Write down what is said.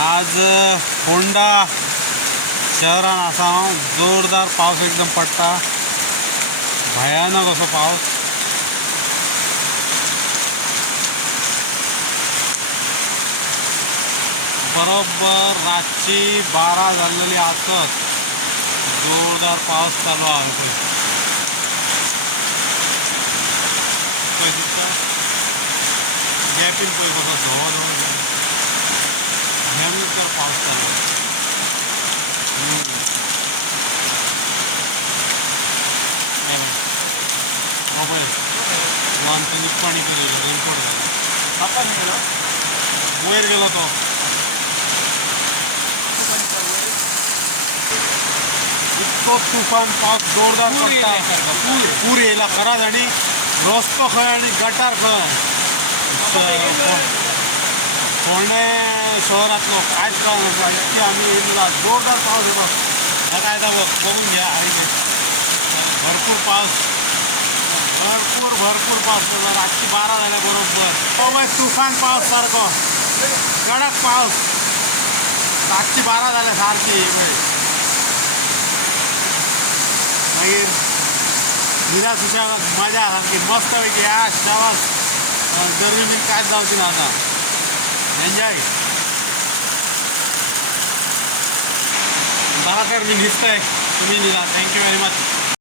आज फोंडा शहरान असा जोरदार पाऊस एकदम पडटा, भयानक असो पाऊस. बरोबर रातची 12 जाल्लेली आसत जोरदार पाऊस चालू आहा. पळय दिसता गॅपीन पळय कसो धवो धवो भयंकर पाऊस चालू आहे. लहानपणी पाणी पिलेलं रेनकोट झालं आता नाही गेलो वयर गेलो तो. इतको तुफान पाऊस जोरदार पडटा, पूर येयला खराच. आणि रस्तो खंय आणि गटार खंय फोंडे शहरातलो कांयच कळना. इतकी आम्ही येयला जोरदार पाऊस येतो. हेका येता बघून घ्या. भरपूर पाऊस, भरपूर पाऊस पडला. रातची 12 झाल्या बरोबर. तो मागीर तुफान पाऊस सारको कडक पाऊस. रातची 12 झाल्या सारकी. मागीर निरा सुशागत मजा सारकी मस्त पैकी याश जावास. गरमी बीन कांयच जावची ना आता. एन्जॉय. बरा तर मी दिसतंय तुम्ही निला. Thank you very much.